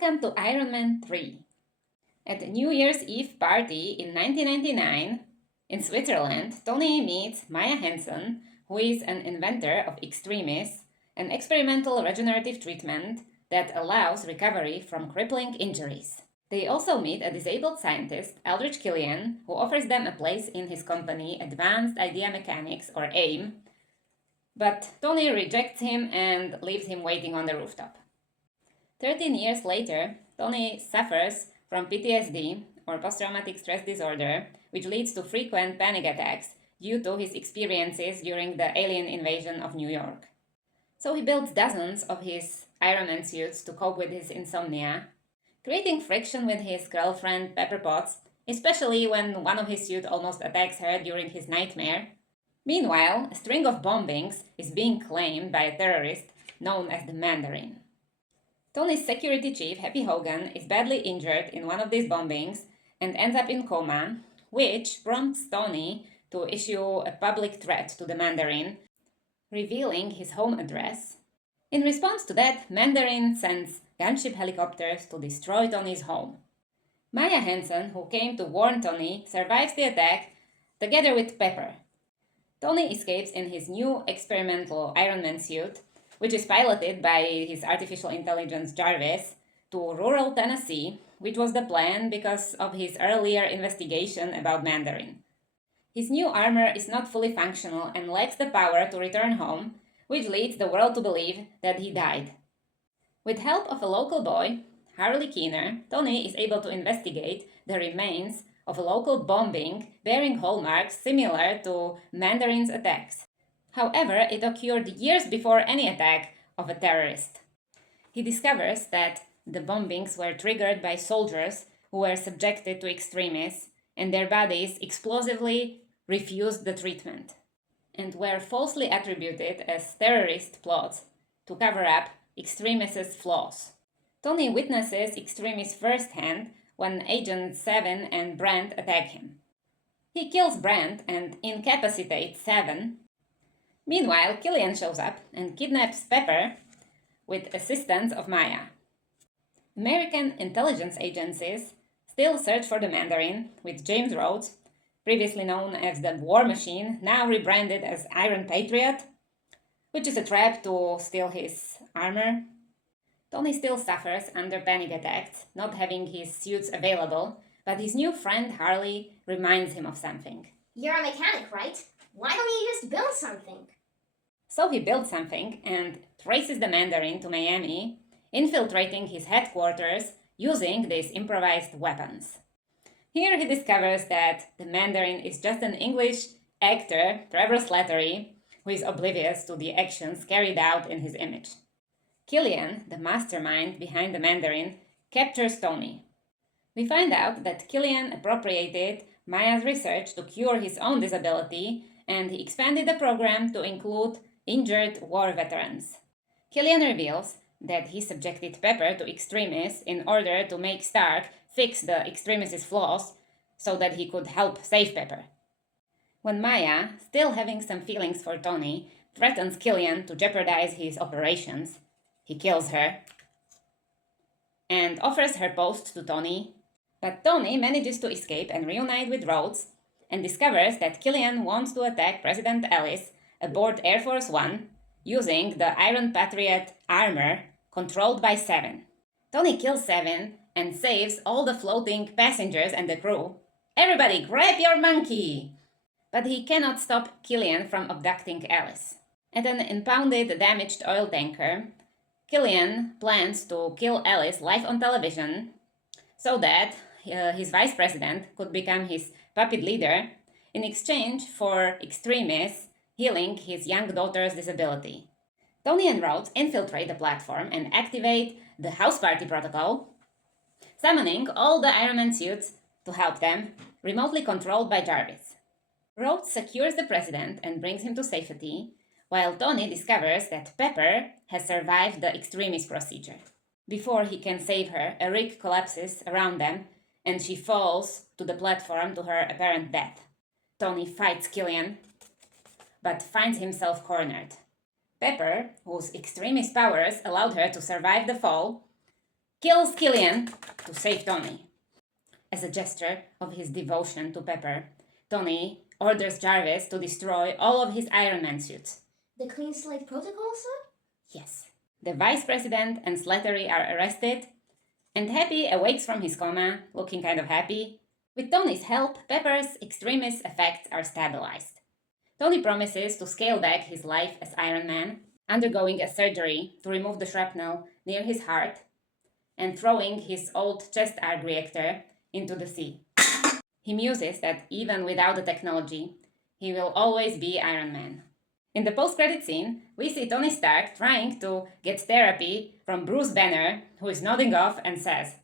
Welcome to Iron Man 3. At a New Year's Eve party in 1999 in Switzerland, Tony meets Maya Hansen, who is an inventor of extremis, an experimental regenerative treatment that allows recovery from crippling injuries. They also meet a disabled scientist, Eldridge Killian, who offers them a place in his company, Advanced Idea Mechanics, or AIM, but Tony rejects him and leaves him waiting on the rooftop. 13 years later, Tony suffers from PTSD, or post-traumatic stress disorder, which leads to frequent panic attacks due to his experiences during the alien invasion of New York. So he builds dozens of his Iron Man suits to cope with his insomnia, creating friction with his girlfriend Pepper Potts, especially when one of his suits almost attacks her during his nightmare. Meanwhile, a string of bombings is being claimed by a terrorist known as the Mandarin. Tony's security chief, Happy Hogan, is badly injured in one of these bombings and ends up in coma, which prompts Tony to issue a public threat to the Mandarin, revealing his home address. In response to that, Mandarin sends gunship helicopters to destroy Tony's home. Maya Hansen, who came to warn Tony, survives the attack together with Pepper. Tony escapes in his new experimental Iron Man suit, which is piloted by his artificial intelligence Jarvis, to rural Tennessee, which was the plan because of his earlier investigation about Mandarin. His new armor is not fully functional and lacks the power to return home, which leads the world to believe that he died. With help of a local boy, Harley Keener, Tony is able to investigate the remains of a local bombing bearing hallmarks similar to Mandarin's attacks. However, it occurred years before any attack of a terrorist. He discovers that the bombings were triggered by soldiers who were subjected to extremis and their bodies explosively refused the treatment and were falsely attributed as terrorist plots to cover up extremis' flaws. Tony witnesses extremis firsthand when Agent 7 and Brand attack him. He kills Brand and incapacitates 7. Meanwhile, Killian shows up and kidnaps Pepper with assistance of Maya. American intelligence agencies still search for the Mandarin, with James Rhodes, previously known as the War Machine, now rebranded as Iron Patriot, which is a trap to steal his armor. Tony still suffers under panic attacks, not having his suits available, but his new friend Harley reminds him of something. You're a mechanic, right? Why don't you just build something? So he builds something and traces the Mandarin to Miami, infiltrating his headquarters using these improvised weapons. Here he discovers that the Mandarin is just an English actor, Trevor Slattery, who is oblivious to the actions carried out in his image. Killian, the mastermind behind the Mandarin, captures Tony. We find out that Killian appropriated Maya's research to cure his own disability, and he expanded the program to include injured war veterans. Killian reveals that he subjected Pepper to extremis in order to make Stark fix the extremis' flaws so that he could help save Pepper. When Maya, still having some feelings for Tony, threatens Killian to jeopardize his operations, he kills her and offers her post to Tony. But Tony manages to escape and reunite with Rhodes and discovers that Killian wants to attack President Ellis aboard Air Force One using the Iron Patriot armor controlled by 7. Tony kills 7 and saves all the floating passengers and the crew. Everybody grab your monkey! But he cannot stop Killian from abducting Alice. At an impounded, damaged oil tanker, Killian plans to kill Alice live on television so that his vice president could become his puppet leader in exchange for extremis healing his young daughter's disability. Tony and Rhodes infiltrate the platform and activate the house party protocol, summoning all the Iron Man suits to help them, remotely controlled by Jarvis. Rhodes secures the president and brings him to safety, while Tony discovers that Pepper has survived the extremis procedure. Before he can save her, a rig collapses around them and she falls to the platform to her apparent death. Tony fights Killian, but finds himself cornered. Pepper, whose extremist powers allowed her to survive the fall, kills Killian to save Tony. As a gesture of his devotion to Pepper, Tony orders Jarvis to destroy all of his Iron Man suits. The clean slate protocol, sir? Yes. The Vice President and Slattery are arrested, and Happy awakes from his coma, looking kind of happy. With Tony's help, Pepper's extremist effects are stabilized. Tony promises to scale back his life as Iron Man, undergoing a surgery to remove the shrapnel near his heart, and throwing his old chest arc reactor into the sea. He muses that even without the technology, he will always be Iron Man. In the post-credit scene, we see Tony Stark trying to get therapy from Bruce Banner, who is nodding off and says,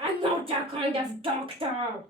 I'm not that kind of doctor.